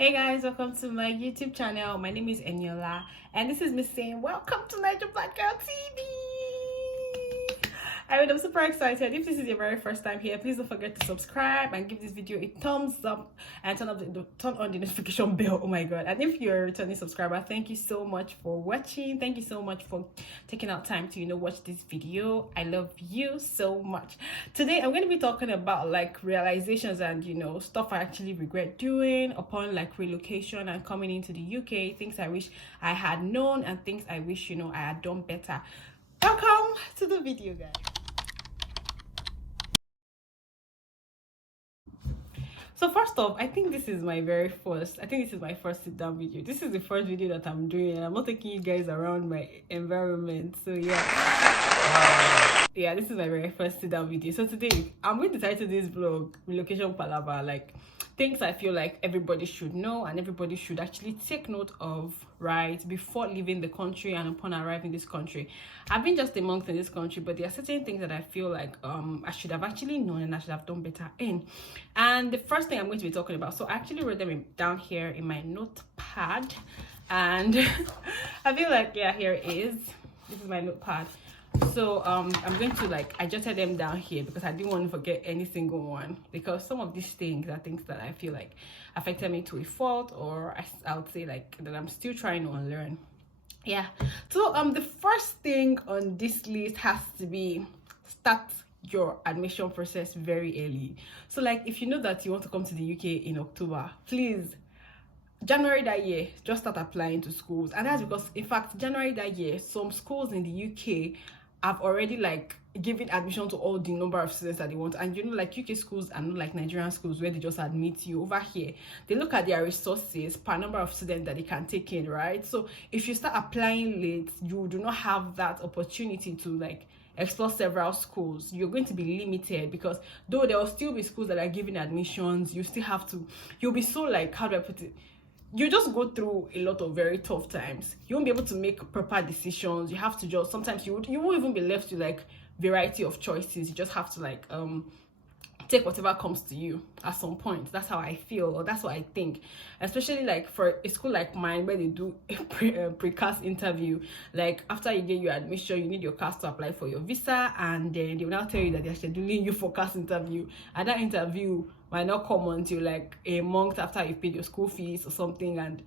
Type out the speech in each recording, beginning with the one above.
Hey guys, welcome to my YouTube channel. My name is Eniola, and this is me saying welcome to Niger Black Girl TV. I'm super excited. If this is your very first time here, please don't forget to subscribe and give this video a thumbs up and turn on the notification bell. Oh my god. And if you're a returning subscriber, thank you so much for watching. Thank you so much for taking out time to watch this video. I love you so much. Today I'm going to be talking about like realizations and stuff I actually regret doing upon like relocation and coming into the UK, things I wish I had known and things I wish I had done better. Welcome to the video, guys. So first off, I think this is my first sit down video. This is the first video that I'm doing, and I'm not taking you guys around my environment. So yeah, this is my very first sit down video. So today I'm going to title this vlog Relocation Palavar, like things I feel like everybody should know and everybody should actually take note of right before leaving the country and upon arriving in this country. I've been just a month in this country, but there are certain things that I feel like I should have actually known and I should have done better in. And the first thing I'm going to be talking about, so I actually wrote them down here in my notepad, and I feel like here it is. This is my notepad. So I'm going to I jotted them down here because I didn't want to forget any single one, because some of these things are things that I feel like affected me to a fault, or I would say like that I'm still trying to unlearn. Yeah, so the first thing on this list has to be start your admission process very early. So like if you know that you want to come to the UK in October, please, January that year, just start applying to schools. And that's because in fact January that year, some schools in the UK have already given admission to all the number of students that they want. And like UK schools are not like Nigerian schools where they just admit you. Over here they look at their resources per number of students that they can take in, right? So if you start applying late, you do not have that opportunity to explore several schools. You're going to be limited, because though there will still be schools that are giving admissions, you'll be so how do I put it, you just go through a lot of very tough times. You won't be able to make proper decisions. You have to just, sometimes you won't even be left with variety of choices. You just have to take whatever comes to you at some point. That's how I feel, or that's what I think. Especially for a school like mine where they do a precast interview. After you get your admission, you need your cast to apply for your visa, and then they will now tell you that they're scheduling you for cast interview, and that interview might not come until a month after you paid your school fees or something. And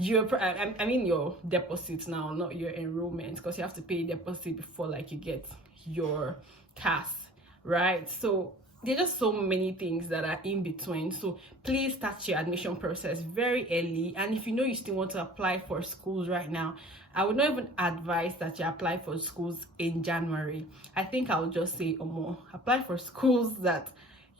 I mean your deposits now, not your enrollment, because you have to pay deposit before you get your cast, right? So there are just so many things that are in between. So please start your admission process very early. And if you still want to apply for schools right now, I would not even advise that you apply for schools in January. I think I would just say apply for schools that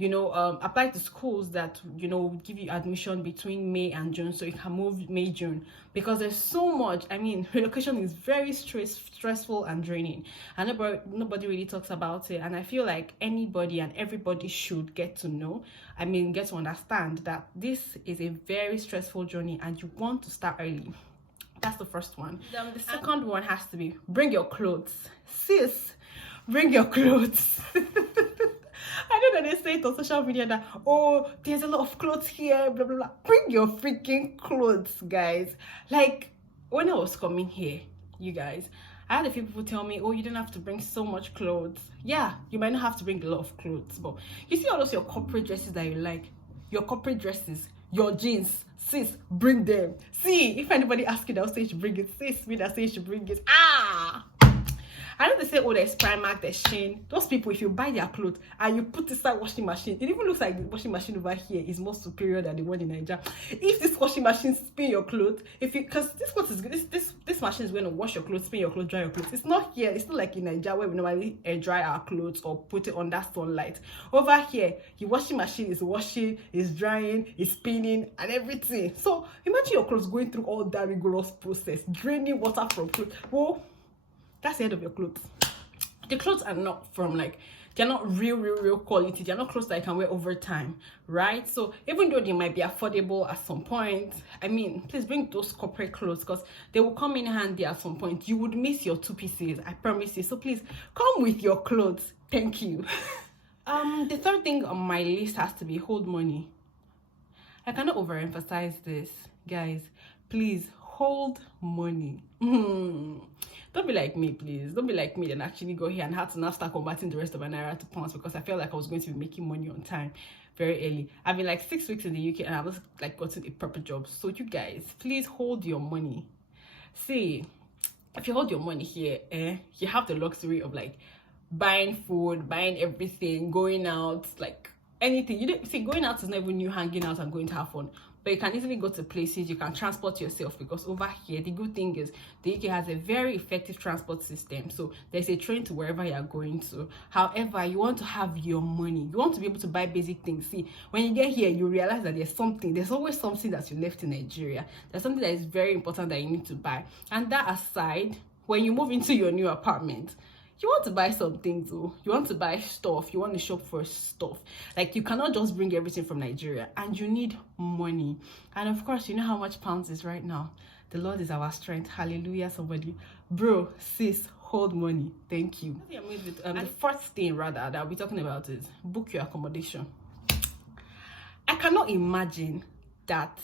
apply to schools that give you admission between May and June, so you can move May, June, because there's so much. I mean, relocation is very stressful and draining, and nobody really talks about it. And I feel like anybody and everybody should get to know, get to understand that this is a very stressful journey and you want to start early. That's the first one. The second one has to be bring your clothes. Sis, bring your clothes. I know that they say it on social media that, oh, there's a lot of clothes here, blah, blah, blah. Bring your freaking clothes, guys. When I was coming here, you guys, I had a few people tell me, oh, you don't have to bring so much clothes. Yeah, you might not have to bring a lot of clothes, but you see all those your corporate dresses that you like, your corporate dresses, your jeans, sis, bring them. See, if anybody asks you, they'll say you should bring it. Sis, me that say you should bring it. I know they say, oh, there's Primark, there's Shein. Those people, if you buy their clothes and you put inside washing machine, it even looks like the washing machine over here is more superior than the one in Nigeria. If this washing machine spin your clothes, because this clothes is good, this machine is going to wash your clothes, spin your clothes, dry your clothes. It's not here. It's not like in Nigeria where we normally air dry our clothes or put it under sunlight. Over here, your washing machine is washing, is drying, is spinning, and everything. So imagine your clothes going through all that rigorous process, draining water from clothes. Well, that's the end of your clothes. The clothes are not from they're not real quality. They're not clothes that I can wear over time, right? So even though they might be affordable at some point, please bring those corporate clothes, because they will come in handy at some point. You would miss your 2 pieces, I promise you. So please come with your clothes. Thank you. The third thing on my list has to be hold money. I cannot overemphasize this, guys. Please hold money. Don't be like me, please. Don't be like me and actually go here and have to now start converting the rest of my naira to pounds, because I felt like I was going to be making money on time very early. I've been like 6 weeks in the UK and I've just like gotten a proper job. So you guys, please hold your money. See, if you hold your money here, you have the luxury of like buying food, buying everything, going out, like anything. You don't see, going out is not even you hanging out and going to have fun, but you can easily go to places, you can transport yourself, because over here the good thing is the UK has a very effective transport system. So there's a train to wherever you are going to. However, you want to have your money, you want to be able to buy basic things. See, when you get here, you realize that there's always something that you left in Nigeria. There's something that is very important that you need to buy. And that aside, when you move into your new apartment, you want to buy some things, though. You want to buy stuff. You want to shop for stuff. Like, you cannot just bring everything from Nigeria, and you need money. And of course, you know how much pounds is right now. The Lord is our strength. Hallelujah, somebody. Bro, sis, hold money. Thank you. The first thing, rather, that I'll be talking about is book your accommodation. I cannot imagine that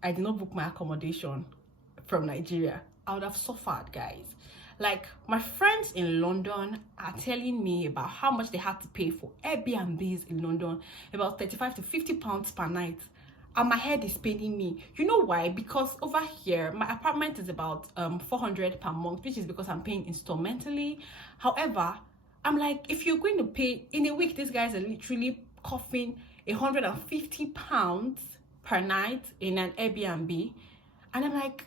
I did not book my accommodation from Nigeria. I would have suffered, guys. Like, my friends in London are telling me about how much they had to pay for Airbnbs in London, about 35 to 50 pounds per night. And my head is paining me. You know why? Because over here, my apartment is about 400 per month, which is because I'm paying installmentally. However, I'm like, if you're going to pay in a week, these guys are literally coughing 150 pounds per night in an Airbnb. And I'm like,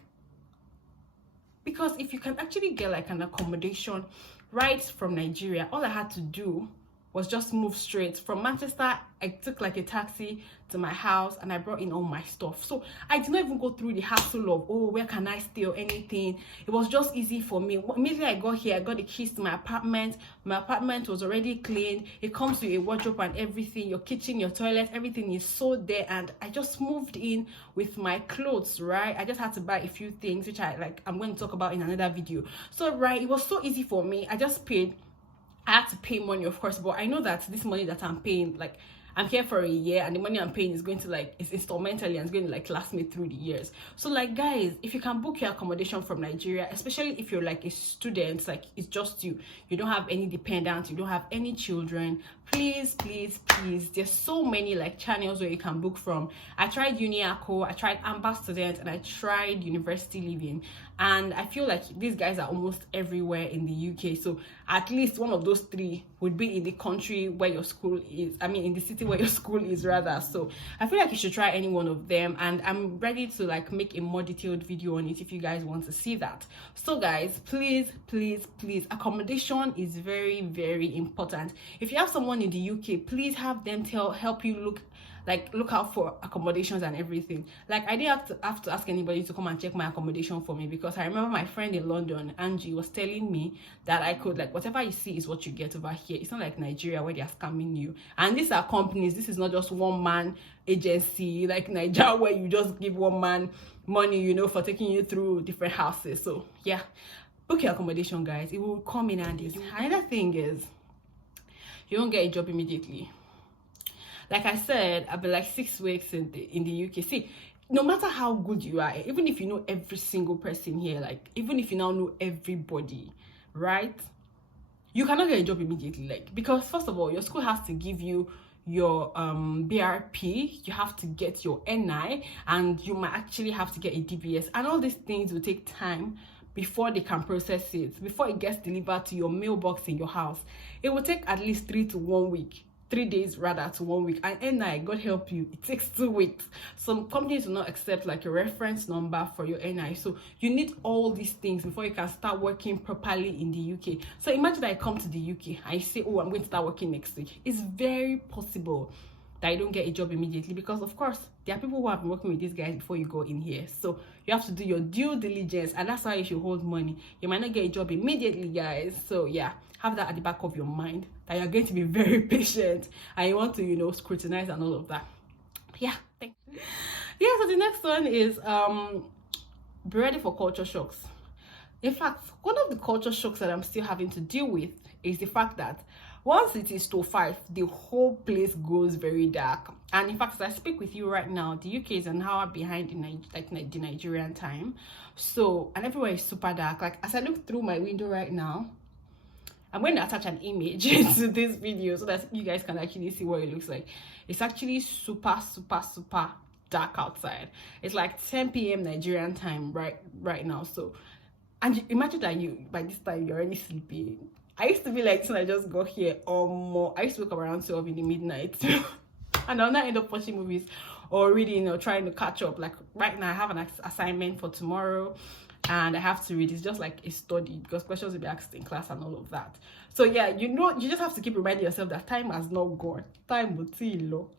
because if you can actually get like an accommodation right from Nigeria, all I had to do was just move straight from Manchester. I took like a taxi to my house and I brought in all my stuff. So I did not even go through the hassle of, oh, where can I stay or anything. It was just easy for me. Immediately I got here, I got the keys to my apartment. My apartment was already cleaned. It comes with a wardrobe and everything. Your kitchen, your toilet, everything is so there. And I just moved in with my clothes, right? I just had to buy a few things, which I'm going to talk about in another video. So, right, it was so easy for me. I just paid. I had to pay money, of course, but I know that this money that I'm paying, like, I'm here for a year, and the money I'm paying is going to, like, it's installmentally, and it's going to, like, last me through the years. So, like, guys, if you can book your accommodation from Nigeria, especially if you're, like, a student, like, it's just you don't have any dependents, you don't have any children, please, there's so many, like, channels where you can book from. I tried Uniaco, I tried Amber Student, and I tried University Living, and I feel like these guys are almost everywhere in the UK. So at least one of those three would be in the country where your school is, in the city where your school is, rather. So I feel like you should try any one of them, and I'm ready to like make a more detailed video on it if you guys want to see that. So guys, please, accommodation is very, very important. If you have someone in the UK, please have them help you look out for accommodations and everything. Like, I didn't have to ask anybody to come and check my accommodation for me, because I remember my friend in London, Angie, was telling me that I could, like, whatever you see is what you get over here. It's not like Nigeria where they are scamming you. And these are companies. This is not just one man agency like Nigeria where you just give one man money, for taking you through different houses. So yeah, book your accommodation, guys. It will come in handy. Another thing is, you won't get a job immediately. Like I said, I've been like 6 weeks in the UK. See, no matter how good you are, even if you know every single person here, like, even if you now know everybody, right? You cannot get a job immediately, like, because first of all, your school has to give you your BRP, you have to get your NI, and you might actually have to get a DBS, and all these things will take time before they can process it, before it gets delivered to your mailbox in your house. It will take at least 3 to 1 week. 3 days rather to 1 week. And NI, God help you, it takes 2 weeks. Some companies will not accept like a reference number for your NI. So you need all these things before you can start working properly in the UK. So imagine that I come to the UK, I say, oh, I'm going to start working next week. It's very possible that you don't get a job immediately, because of course there are people who have been working with these guys before you go in here. So you have to do your due diligence, and that's why you should hold money. You might not get a job immediately, guys. So yeah, have that at the back of your mind, that you're going to be very patient and you want to, scrutinize and all of that. Yeah, thank you. Yeah, so the next one is be ready for culture shocks. In fact, one of the culture shocks that I'm still having to deal with is the fact that Once it is to 5, the whole place goes very dark. And in fact, as I speak with you right now, the UK is an hour behind the Nigerian time. So, and everywhere is super dark. Like, as I look through my window right now, I'm going to attach an image to this video so that you guys can actually see what it looks like. It's actually super dark outside. It's like 10 p.m. Nigerian time right now. So, and imagine that by this time you're already sleeping. I used to be like, since I just got here, I used to wake up around 12 in the midnight. And I'll not end up watching movies or reading or trying to catch up. Like right now, I have an assignment for tomorrow and I have to read. It's just like a study because questions will be asked in class and all of that. So yeah, you just have to keep reminding yourself that time has not gone. Time will low.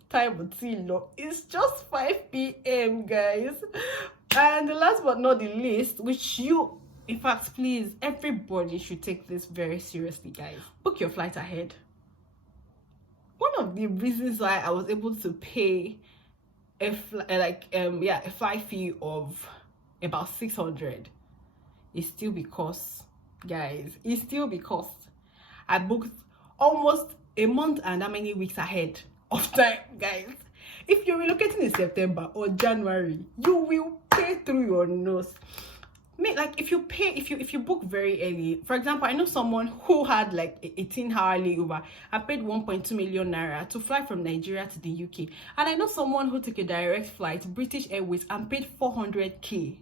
It's just 5 p.m. guys. And the last but not the least, which in fact, please, everybody should take this very seriously, guys. Book your flight ahead. One of the reasons why I was able to pay a flight fee of about 600 is still because, guys, I booked almost a month and how many weeks ahead of time, guys. If you're relocating in September or January, you will pay through your nose. Like if you book very early, for example, I know someone who had like 18-hour layover and paid 1.2 million naira to fly from Nigeria to the UK, and I know someone who took a direct flight, British Airways, and paid 400k.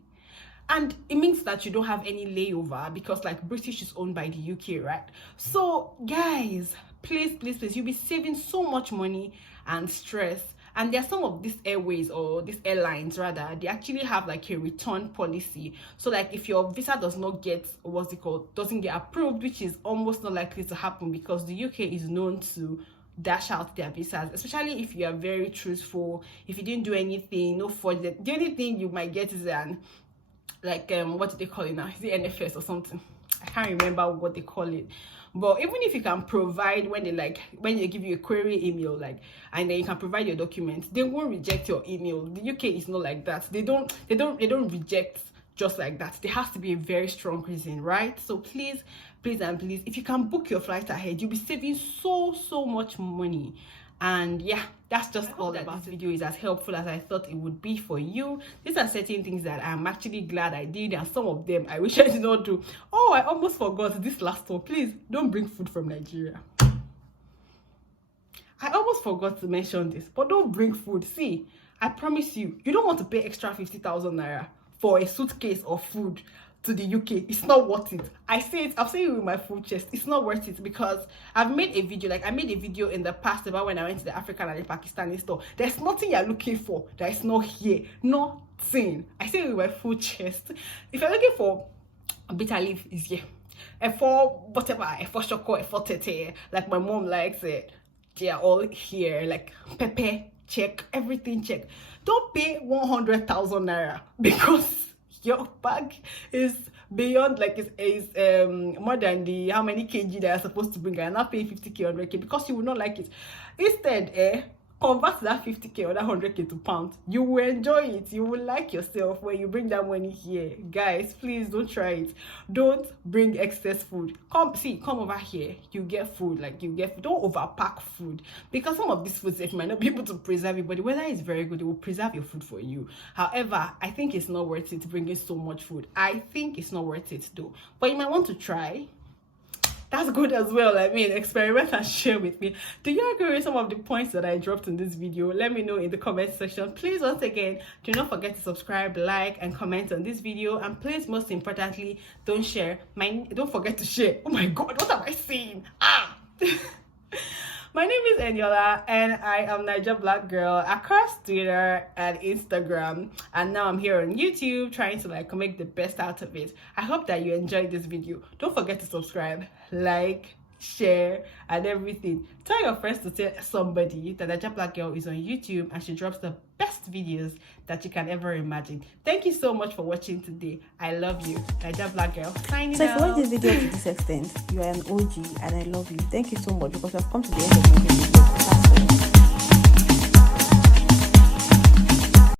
And it means that you don't have any layover because like British is owned by the UK, right? So guys, please, you'll be saving so much money and stress. And there are some of these airways or these airlines rather, they actually have like a return policy. So like if your visa does not get, doesn't get approved, which is almost not likely to happen because the UK is known to dash out their visas, especially if you are very truthful, if you didn't do anything, no fraud. The only thing you might get is what do they call it now? Is it NFS or something? I can't remember what they call it. But even if you can provide when they give you a query email, and then you can provide your documents, they won't reject your email. The UK is not like that. They don't reject just like that. There has to be a very strong reason, right? So please, if you can book your flight ahead, you'll be saving so much money. And yeah, that's just all that this video is as helpful as I thought it would be for you. These are certain things that I'm actually glad I did, and some of them I wish I did not do. Oh, I almost forgot this last one. Please don't bring food from Nigeria. I almost forgot to mention this, but don't bring food. See, I promise you don't want to pay extra 50,000 naira for a suitcase of food to the UK. It's not worth it. I say it, I've said it with my full chest. It's not worth it because I've made a video, I made a video in the past about when I went to the African and the Pakistani store. There's nothing you're looking for that is not here. Nothing. I say it with my full chest. If you're looking for a bitter leaf, is here. And for whatever, for shoko, for tete, like my mom likes it, they are all here. Like pepper, check, everything check. Don't pay 100,000 naira because your bag is beyond, is more than the how many kg that you're supposed to bring. I'm not paying 50k, 100k because you will not like it. Instead, convert that 50k or that 100k to pounds. You will enjoy it. You will like yourself when you bring that money here. Guys, please don't try it. Don't bring excess food. Come over here. You get food. Don't overpack food because some of these foods it might not be able to preserve it, but the weather is very good. It will preserve your food for you. However, I think it's not worth it bringing so much food. I think it's not worth it though. But you might want to try. That's good as well. Experiment and share with me. Do you agree with some of the points that I dropped in this video? Let me know in the comment section. Please, once again, do not forget to subscribe, like, and comment on this video. And please, most importantly, don't forget to share. Oh my God, what am I saying? My name is Eniola, and I am Naija Black Girl across Twitter and Instagram. And now I'm here on YouTube trying to make the best out of it. I hope that you enjoyed this video. Don't forget to subscribe, like, share, and everything. Tell your friends to tell somebody that Naija Black Girl is on YouTube and she drops the best videos that you can ever imagine. Thank you so much for watching today. I love you. Naija Black Girl signing out. So if you watch this video to this extent, you are an OG and I love you. Thank you so much because I've come to the end of my video.